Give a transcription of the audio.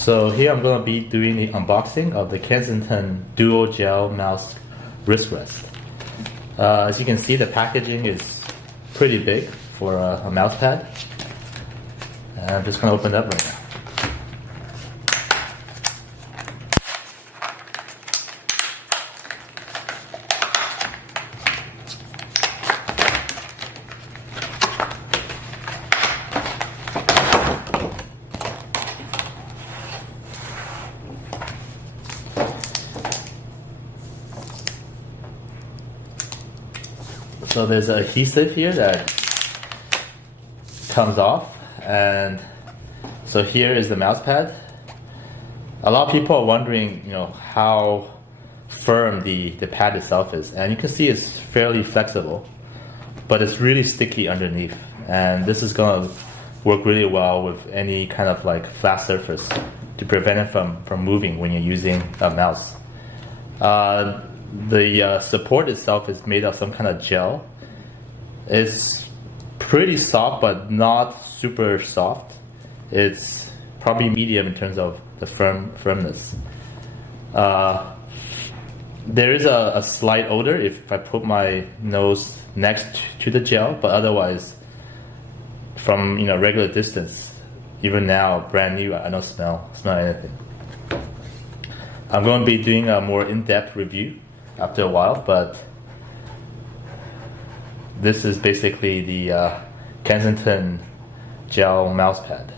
So here I'm going to be doing the unboxing of the Kensington Gel Mouse wrist rest. As you can see, the packaging is pretty big for a mouse pad. And I'm just going to open it up right now. So there's an adhesive here that comes off, and so here is the mouse pad. A lot of people are wondering, how firm the pad itself is, and you can see it's fairly flexible, but it's really sticky underneath, and this is going to work really well with any kind of like flat surface to prevent it from moving when you're using a mouse. The support itself is made of some kind of gel. It's pretty soft, but not super soft. It's probably medium in terms of the firmness. There is a slight odor if I put my nose next to the gel, but otherwise, from regular distance, even now, brand new, I don't smell anything. I'm going to be doing a more in-depth review after a while, but this is basically the Kensington Gel Mouse Pad.